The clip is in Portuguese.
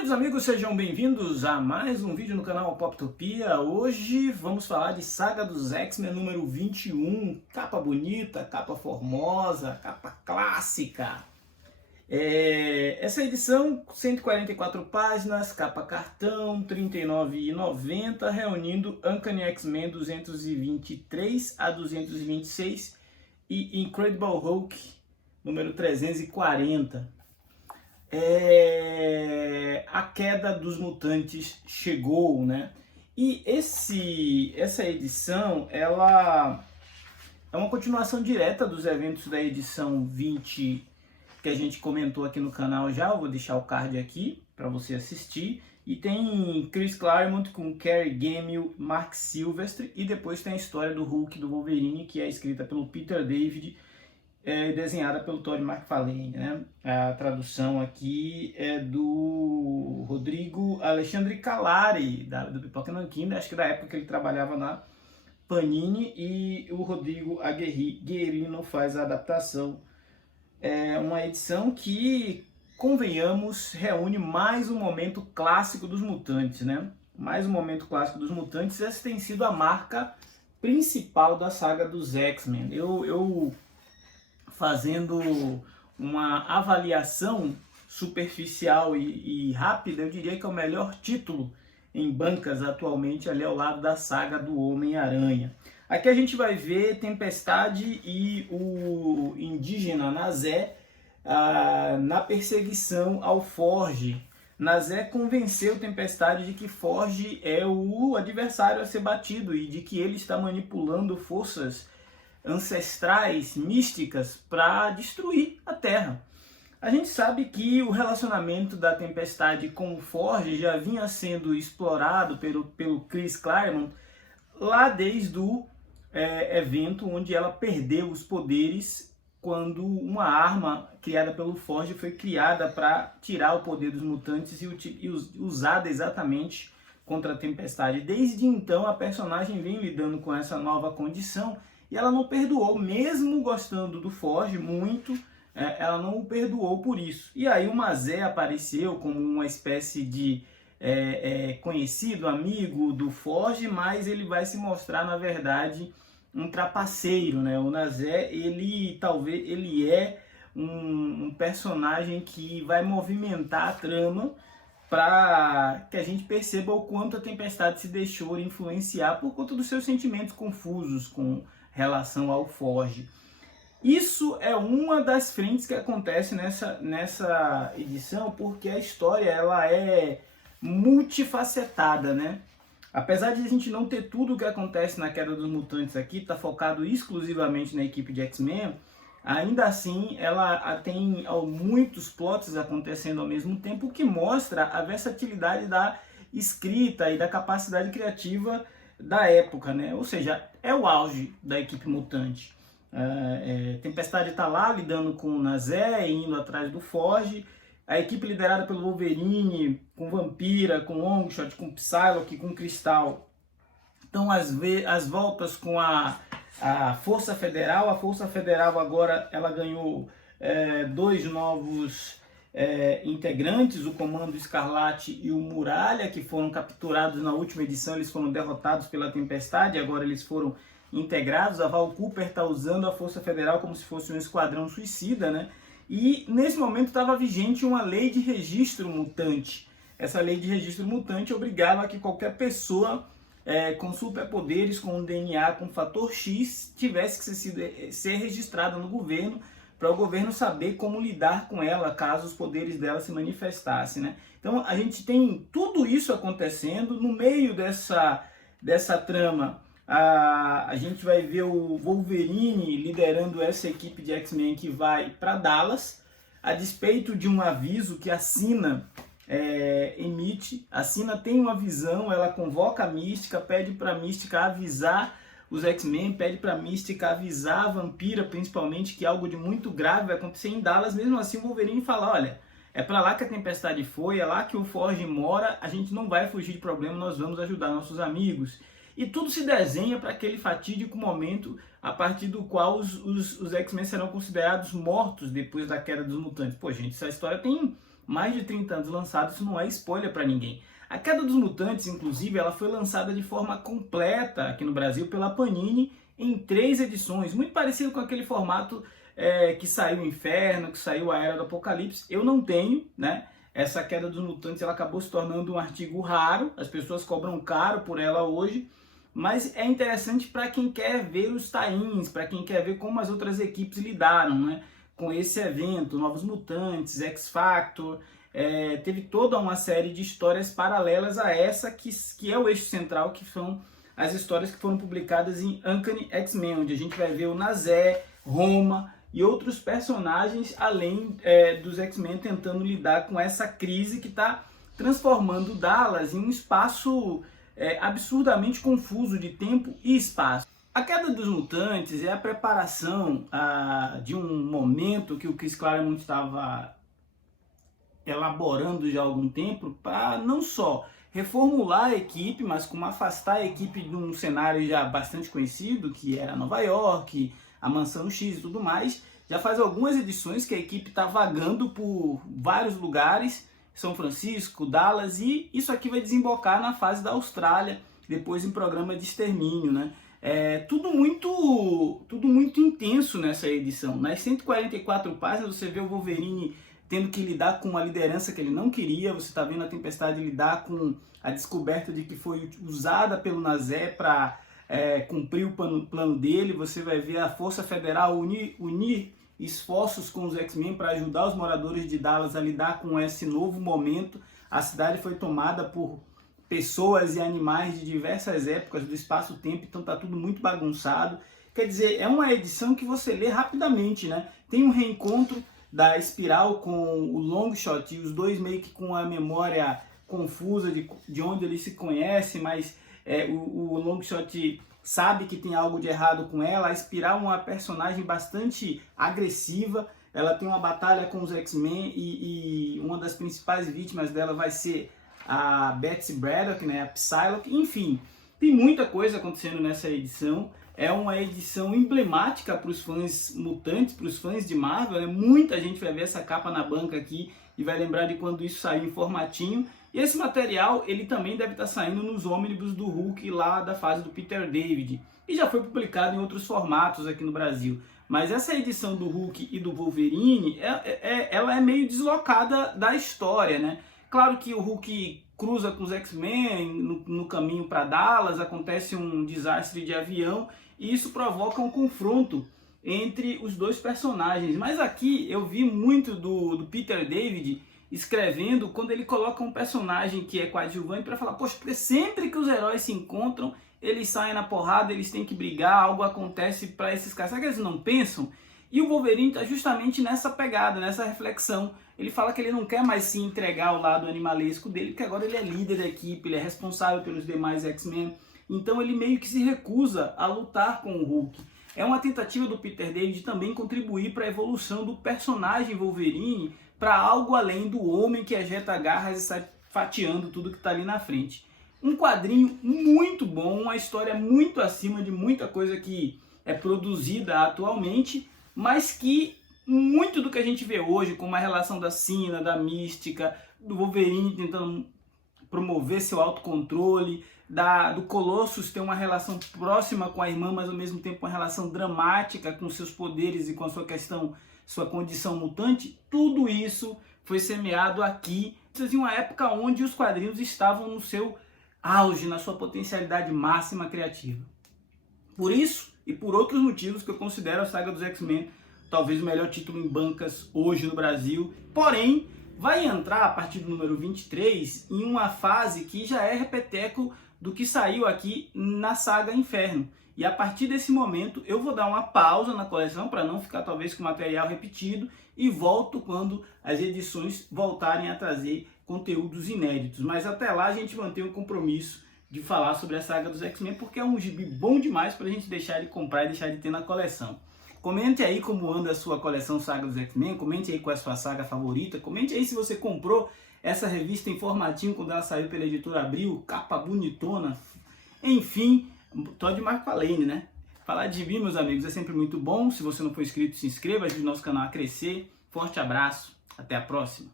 Queridos amigos, sejam bem-vindos a mais um vídeo no canal Poptopia. Hoje vamos falar de Saga dos X-Men número 21, capa bonita, capa formosa, capa clássica. Essa edição, 144 páginas, capa cartão, R$ 39,90, reunindo Uncanny X-Men 223 a 226 e Incredible Hulk número 340. A queda dos mutantes chegou, né? E essa edição, ela é uma continuação direta dos eventos da edição 20 que a gente comentou aqui no canal já. Eu vou deixar o card aqui para você assistir. E tem Chris Claremont com Cary Gamble, Mark Silvestre, e depois tem a história do Hulk do Wolverine, que é escrita pelo Peter David, desenhada pelo Todd McFarlane, né? A tradução aqui é do Rodrigo Alexandre Calari, do Pipoca Nanquim, acho que da época que ele trabalhava na Panini, e o Rodrigo Guerrino faz a adaptação. É uma edição que, convenhamos, reúne mais um momento clássico dos mutantes, né? Mais um momento clássico dos mutantes. Essa tem sido a marca principal da saga dos X-Men. Eu fazendo uma avaliação superficial e rápida, eu diria que é o melhor título em bancas atualmente, ali ao lado da saga do Homem-Aranha. Aqui a gente vai ver Tempestade e o indígena Nazé na perseguição ao Forge. Nazé convenceu Tempestade de que Forge é o adversário a ser batido e de que ele está manipulando forças ancestrais, místicas, para destruir a Terra. A gente sabe que o relacionamento da Tempestade com o Forge já vinha sendo explorado pelo Chris Claremont lá desde o evento onde ela perdeu os poderes, quando uma arma criada pelo Forge foi criada para tirar o poder dos mutantes e usada exatamente contra a Tempestade. Desde então a personagem vem lidando com essa nova condição e ela não perdoou, mesmo gostando do Forge muito, ela não o perdoou por isso. E aí o Mazé apareceu como uma espécie de conhecido, amigo do Forge, mas ele vai se mostrar, na verdade, um trapaceiro, né? O Nazé, ele é um personagem que vai movimentar a trama para que a gente perceba o quanto a Tempestade se deixou influenciar por conta dos seus sentimentos confusos com relação ao Forge. Isso é uma das frentes que acontece nessa edição, porque a história ela é multifacetada, né? Apesar de a gente não ter tudo o que acontece na Queda dos Mutantes aqui, está focado exclusivamente na equipe de X-Men, ainda assim ela tem muitos plots acontecendo ao mesmo tempo, o que mostra a versatilidade da escrita e da capacidade criativa da época, né? Ou seja, é o auge da equipe mutante. Tempestade está lá lidando com o Nazé, indo atrás do Forge. A equipe liderada pelo Wolverine, com Vampira, com Longshot, com Psylocke, com Cristal, então as voltas com a Força Federal. A Força Federal agora ela ganhou dois novos integrantes, o Comando Escarlate e o Muralha, que foram capturados na última edição. Eles foram derrotados pela Tempestade, agora eles foram integrados. A Val Cooper está usando a Força Federal como se fosse um esquadrão suicida, né? E nesse momento estava vigente uma lei de registro mutante. Essa lei de registro mutante obrigava que qualquer pessoa com superpoderes, com DNA, com fator X, tivesse que ser registrada no governo, para o governo saber como lidar com ela caso os poderes dela se manifestassem, né? Então a gente tem tudo isso acontecendo. No meio dessa trama, a gente vai ver o Wolverine liderando essa equipe de X-Men que vai para Dallas, a despeito de um aviso que a Sina emite. A Sina tem uma visão, ela convoca a Mística, pede para a Mística avisar os X-Men, pede para a Mística avisar a Vampira, principalmente, que algo de muito grave vai acontecer em Dallas. Mesmo assim, o Wolverine fala: olha, é para lá que a Tempestade foi, é lá que o Forge mora, a gente não vai fugir de problema, nós vamos ajudar nossos amigos. E tudo se desenha para aquele fatídico momento a partir do qual os X-Men serão considerados mortos depois da Queda dos Mutantes. Pô, gente, essa história tem mais de 30 anos lançado, isso não é spoiler para ninguém. A Queda dos Mutantes, inclusive, ela foi lançada de forma completa aqui no Brasil pela Panini em 3 edições, muito parecido com aquele formato que saiu o Inferno, que saiu a Era do Apocalipse. Eu não tenho, né? Essa Queda dos Mutantes, ela acabou se tornando um artigo raro, as pessoas cobram caro por ela hoje, mas é interessante para quem quer ver os tie-ins, para quem quer ver como as outras equipes lidaram, né, com esse evento, Novos Mutantes, X-Factor, teve toda uma série de histórias paralelas a essa, que é o eixo central, que são as histórias que foram publicadas em Uncanny X-Men, onde a gente vai ver o Nazé, Roma e outros personagens, além dos X-Men tentando lidar com essa crise que está transformando Dallas em um espaço absurdamente confuso de tempo e espaço. A Queda dos Mutantes é a preparação de um momento que o Chris Claremont estava elaborando já há algum tempo para não só reformular a equipe, mas como afastar a equipe de um cenário já bastante conhecido, que era Nova York, a Mansão X e tudo mais. Já faz algumas edições que a equipe está vagando por vários lugares, São Francisco, Dallas, e isso aqui vai desembocar na fase da Austrália, depois em programa de extermínio, né? Tudo muito intenso nessa edição. Nas 144 páginas você vê o Wolverine tendo que lidar com uma liderança que ele não queria, você está vendo a Tempestade lidar com a descoberta de que foi usada pelo Nazé para cumprir o plano dele, você vai ver a Força Federal unir esforços com os X-Men para ajudar os moradores de Dallas a lidar com esse novo momento. A cidade foi tomada por pessoas e animais de diversas épocas do espaço-tempo, então está tudo muito bagunçado. Quer dizer, é uma edição que você lê rapidamente, né? Tem um reencontro da Espiral com o Longshot, e os dois meio que com a memória confusa de onde eles se conhecem, mas o Longshot sabe que tem algo de errado com ela. A Espiral é uma personagem bastante agressiva, ela tem uma batalha com os X-Men e uma das principais vítimas dela vai ser a Betsy Braddock, né, a Psylocke. Enfim, tem muita coisa acontecendo nessa edição. É uma edição emblemática para os fãs mutantes, para os fãs de Marvel, né? Muita gente vai ver essa capa na banca aqui e vai lembrar de quando isso saiu em formatinho. E esse material, ele também deve estar saindo nos ônibus do Hulk lá da fase do Peter David. E já foi publicado em outros formatos aqui no Brasil. Mas essa edição do Hulk e do Wolverine, ela é meio deslocada da história, né? Claro que o Hulk cruza com os X-Men no caminho para Dallas, acontece um desastre de avião e isso provoca um confronto entre os dois personagens. Mas aqui eu vi muito do Peter David escrevendo quando ele coloca um personagem que é coadjuvante para falar, poxa, porque sempre que os heróis se encontram, eles saem na porrada, eles têm que brigar, algo acontece para esses caras. Será que eles não pensam? E o Wolverine está justamente nessa pegada, nessa reflexão. Ele fala que ele não quer mais se entregar ao lado animalesco dele, porque agora ele é líder da equipe, ele é responsável pelos demais X-Men. Então ele meio que se recusa a lutar com o Hulk. É uma tentativa do Peter David também contribuir para a evolução do personagem Wolverine para algo além do homem que ejeta garras e sai fatiando tudo que está ali na frente. Um quadrinho muito bom, uma história muito acima de muita coisa que é produzida atualmente, mas que muito do que a gente vê hoje, como a relação da Sina, da Mística, do Wolverine tentando promover seu autocontrole, do Colossus ter uma relação próxima com a irmã, mas ao mesmo tempo uma relação dramática com seus poderes e com a sua condição mutante, tudo isso foi semeado aqui, em uma época onde os quadrinhos estavam no seu auge, na sua potencialidade máxima criativa. Por isso e por outros motivos que eu considero a saga dos X-Men talvez o melhor título em bancas hoje no Brasil, porém vai entrar a partir do número 23 em uma fase que já é repeteco do que saiu aqui na saga Inferno. E a partir desse momento eu vou dar uma pausa na coleção para não ficar talvez com material repetido e volto quando as edições voltarem a trazer conteúdos inéditos. Mas até lá a gente mantém o compromisso de falar sobre a saga dos X-Men, porque é um gibi bom demais para a gente deixar de comprar e deixar de ter na coleção. Comente aí como anda a sua coleção Saga dos X-Men, comente aí qual é a sua saga favorita, comente aí se você comprou essa revista em formatinho quando ela saiu pela editora Abril, capa bonitona. Enfim, Todd McFarlane, né? Falar de gibi, meus amigos, é sempre muito bom. Se você não for inscrito, se inscreva, ajude o nosso canal a crescer. Forte abraço, até a próxima.